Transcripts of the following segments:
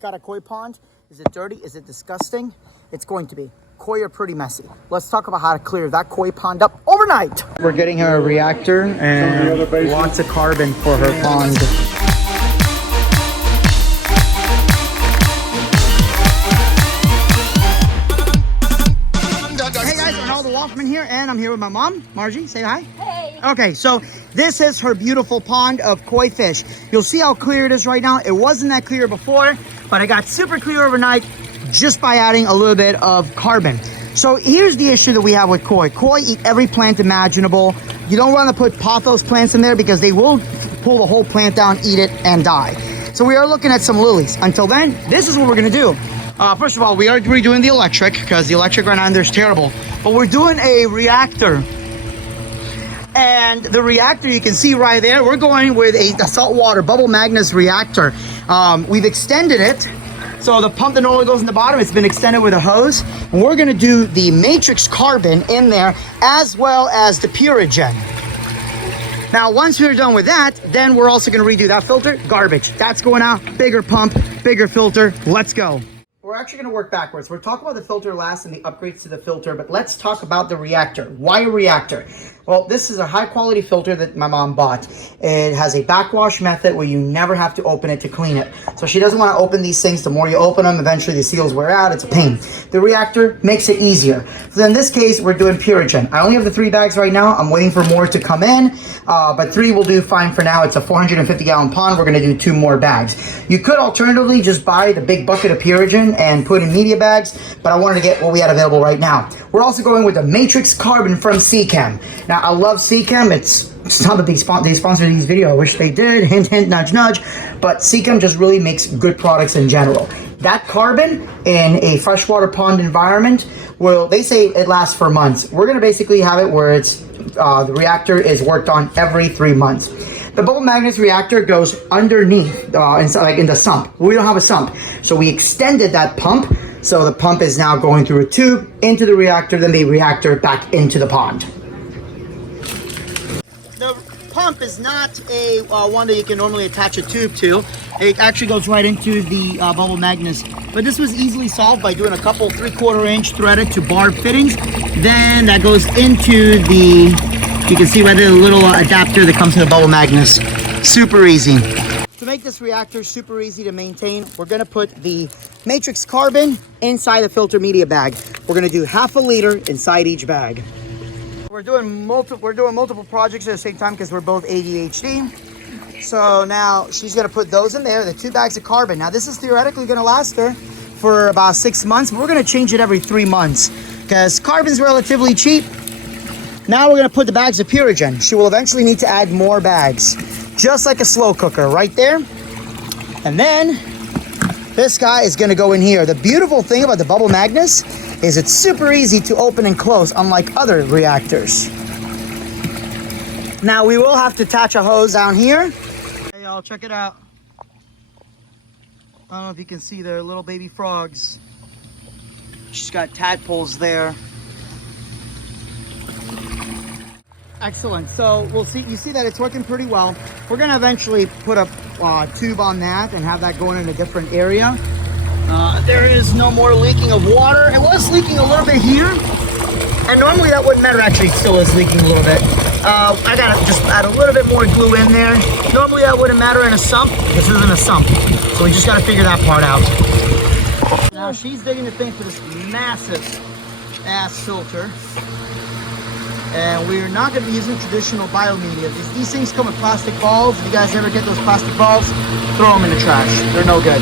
got a koi pond. Is it dirty? Is it disgusting? It's going to be. Koi are pretty messy. Let's talk about how to clear that koi pond up overnight. We're getting her a reactor and lots of carbon for her pond. Hey guys, Arnaldo Wolfman here, and I'm here with my mom, Margie. Say hi. Hey. Okay, so this is her beautiful pond of koi fish. You'll see how clear it is right now. It wasn't that clear before, but it got super clear overnight just by adding a little bit of carbon. So here's the issue that we have with koi. Koi eat every plant imaginable. You don't want to put pothos plants in there because they will pull the whole plant down, eat it, and die. So we are looking at some lilies. Until then, this is what we're gonna do. First of all, we are redoing the electric because the electric right now in there is terrible. But we're doing a reactor. And the reactor, you can see right there, we're going with a saltwater bubble magnus reactor. We've extended it. So the pump that normally goes in the bottom, it's been extended with a hose. And we're gonna do the matrix carbon in there as well as the Purigen. Now, once we're done with that, then we're also gonna redo that filter, garbage. That's going out, bigger pump, bigger filter, let's go. We're actually gonna work backwards. We're talking about the filter last and the upgrades to the filter, but let's talk about the reactor. Why a reactor? Well, this is a high quality filter that my mom bought. It has a backwash method where you never have to open it to clean it. So she doesn't want to open these things. The more you open them, eventually the seals wear out. It's a pain. The reactor makes it easier. So in this case, we're doing Purigen. I only have the 3 bags right now. I'm waiting for more to come in, but 3 will do fine for now. It's a 450 gallon pond. We're going to do 2 more bags. You could alternatively just buy the big bucket of Purigen and put in media bags, but I wanted to get what we had available right now. We're also going with the Matrix Carbon from Seachem. Now, I love Seachem. It's not that they sponsor these videos. I wish they did. Hint, hint, nudge, nudge. But Seachem just really makes good products in general. That carbon in a freshwater pond environment, well, they say it lasts for months. We're going to basically have it where it's the reactor is worked on every 3 months. The bubble magnus reactor goes underneath, like in the sump. We don't have a sump, so we extended that pump. So the pump is now going through a tube into the reactor, then the reactor back into the pond. The pump is not a one that you can normally attach a tube to. It actually goes right into the bubble magnus. But this was easily solved by doing a couple 3/4 inch threaded to barb fittings. Then that goes into the, you can see right there, the little adapter that comes in the bubble magnus. Super easy. To make this reactor super easy to maintain, we're gonna put the matrix carbon inside the filter media bag. We're gonna do 1/2 liter inside each bag. We're doing multiple projects at the same time because we're both ADHD. So now she's gonna put those in there, the 2 bags of carbon. Now this is theoretically gonna last her for about 6 months, but we're gonna change it every 3 months because carbon's relatively cheap. Now we're gonna put the bags of Purigen. She will eventually need to add more bags, just like a slow cooker right there. And then this guy is gonna go in here. The beautiful thing about the bubble magnus is it's super easy to open and close, unlike other reactors. Now we will have to attach a hose down here. Hey y'all, check it out. I don't know if you can see there, little baby frogs. She's got tadpoles there. Excellent. So we'll see. You see that it's working pretty well. We're gonna eventually put a tube on that and have that going in a different area. There is no more leaking of water. It was leaking a little bit here, and normally that wouldn't matter. Actually, it still is leaking a little bit. I gotta just add a little bit more glue in there. Normally that wouldn't matter in a sump. This isn't a sump, so we just gotta figure that part out. Now she's digging the thing for this massive ass filter. And we're not going to be using traditional biomedia. These things come with plastic balls. If you guys ever get those plastic balls, throw them in the trash. They're no good.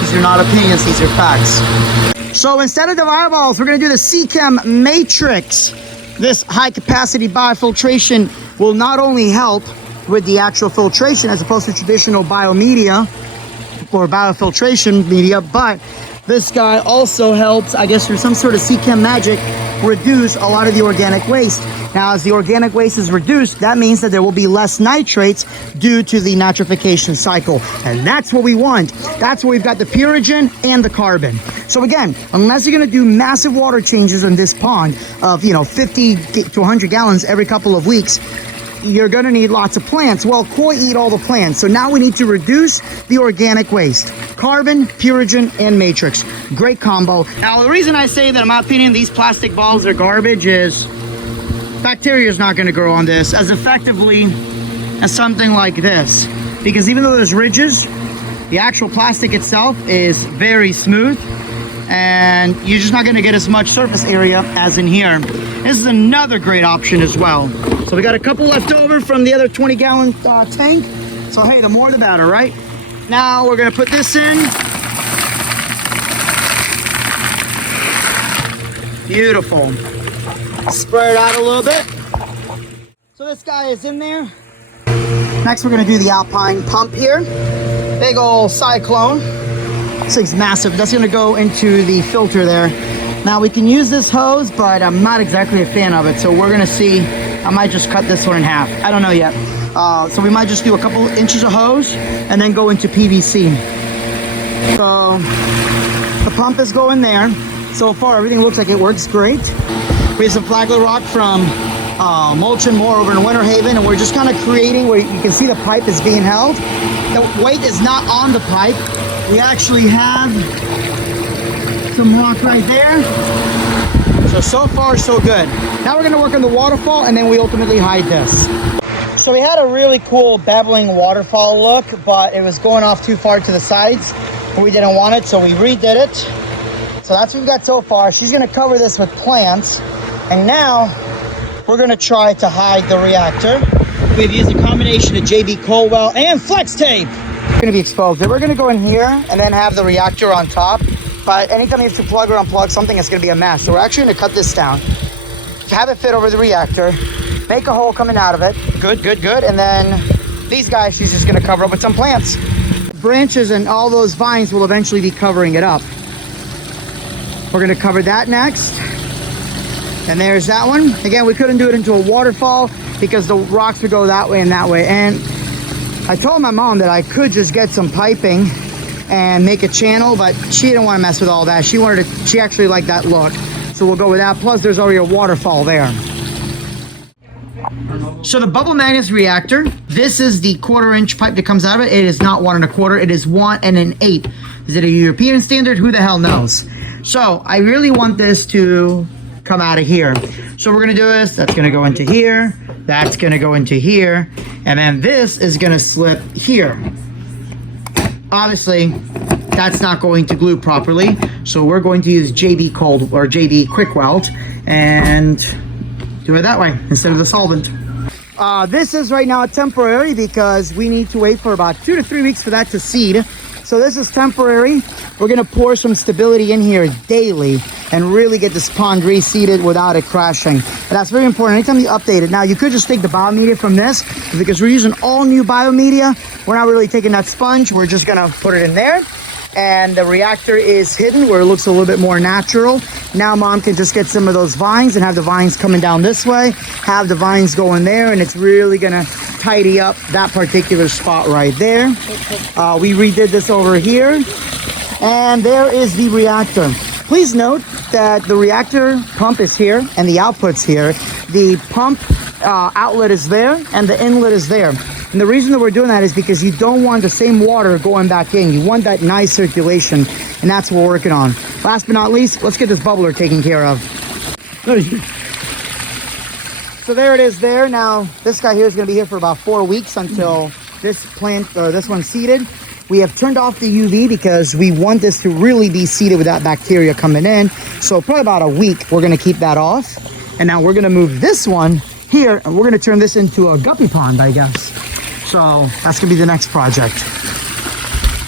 These are not opinions, these are facts. So instead of the eyeballs, we're going to do the Seachem Matrix. This high capacity biofiltration will not only help with the actual filtration as opposed to traditional biomedia or biofiltration media, but this guy also helps, I guess through some sort of Seachem magic, reduce a lot of the organic waste. Now, as the organic waste is reduced, that means that there will be less nitrates due to the nitrification cycle. And that's what we want. That's where we've got the Purigen and the carbon. So again, unless you're gonna do massive water changes in this pond of 50 to 100 gallons every couple of weeks, you're gonna need lots of plants. Well, koi eat all the plants. So now we need to reduce the organic waste. Carbon, Purigen, and Matrix. Great combo. Now, the reason I say that, in my opinion, these plastic balls are garbage is bacteria is not going to grow on this as effectively as something like this. Because even though there's ridges, the actual plastic itself is very smooth, and you're just not going to get as much surface area as in here. This is another great option as well. So we got a couple left over from the other 20-gallon tank. So hey, the more the better, right? Now we're going to put this in. Beautiful. Spread it out a little bit. So this guy is in there. Next, we're going to do the Alpine pump here. Big old cyclone. This thing's massive. That's going to go into the filter there. Now we can use this hose, but I'm not exactly a fan of it. So we're going to see. I might just cut this one in half. I don't know yet. So we might just do a couple inches of hose and then go into PVC. So the pump is going there. So far, everything looks like it works great. We have some flagler rock from Mulch and More over in Winter Haven, and we're just kind of creating where you can see the pipe is being held. The weight is not on the pipe. We actually have some rock right there. So far, so good. Now we're going to work on the waterfall, and then we ultimately hide this. So we had a really cool babbling waterfall look, but it was going off too far to the sides. We didn't want it, so we redid it. So that's what we've got so far. She's going to cover this with plants. And now we're going to try to hide the reactor. We've used a combination of JB Colwell and flex tape. It's going to be exposed. We're going to go in here and then have the reactor on top. But anytime you have to plug or unplug something, it's going to be a mess. So we're actually going to cut this down, have it fit over the reactor, make a hole coming out of it. Good, good, good. And then these guys, she's just going to cover up with some plants. Branches and all those vines will eventually be covering it up. We're going to cover that next. And there's that one. Again, we couldn't do it into a waterfall because the rocks would go that way and that way. And I told my mom that I could just get some piping and make a channel, but she didn't want to mess with all that. She actually liked that look. So we'll go with that. Plus, there's already a waterfall there. So the bubble magnets reactor, this is the 1/4-inch pipe that comes out of it. It is not 1 1/4, it is 1 1/8. Is it a European standard? Who the hell knows? So I really want this to come out of here. So we're gonna do this, that's gonna go into here, that's gonna go into here, and then this is gonna slip here. Obviously, that's not going to glue properly, so we're going to use JB Cold or JB Quick Weld and do it that way instead of the solvent. This is right now temporary because we need to wait for about 2 to 3 weeks for that to seed. So this is temporary. We're gonna pour some stability in here daily and really get this pond reseeded without it crashing. And that's very important. Anytime you update it. Now you could just take the biomedia from this, because we're using all new biomedia. We're not really taking that sponge. We're just gonna put it in there. And the reactor is hidden where it looks a little bit more natural. Now mom can just get some of those vines and have the vines coming down this way, have the vines going there, and it's really gonna tidy up that particular spot right there. We redid this over here, and there is the reactor. Please note that the reactor pump is here and the output's here. The pump outlet is there and the inlet is there. And the reason that we're doing that is because you don't want the same water going back in. You want that nice circulation, and that's what we're working on. Last but not least, let's get this bubbler taken care of. So there it is there. Now, this guy here is going to be here for about 4 weeks until this plant, or this one's seeded. We have turned off the UV because we want this to really be seeded without bacteria coming in. So probably about a week, we're going to keep that off. And now we're going to move this one here, and we're going to turn this into a guppy pond, I guess. So that's gonna be the next project.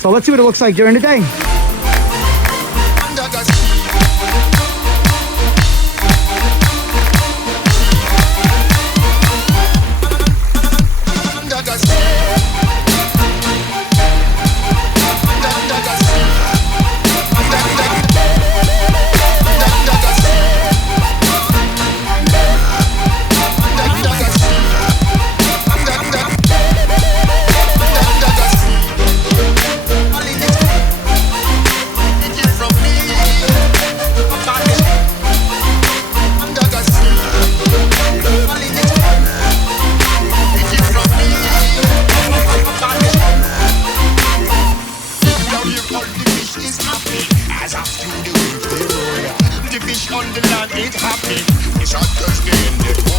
So let's see what it looks like during the day. all the fish is happy. As after the waves they roll, the fish on the land ain't happy. It's hot 'cause they in the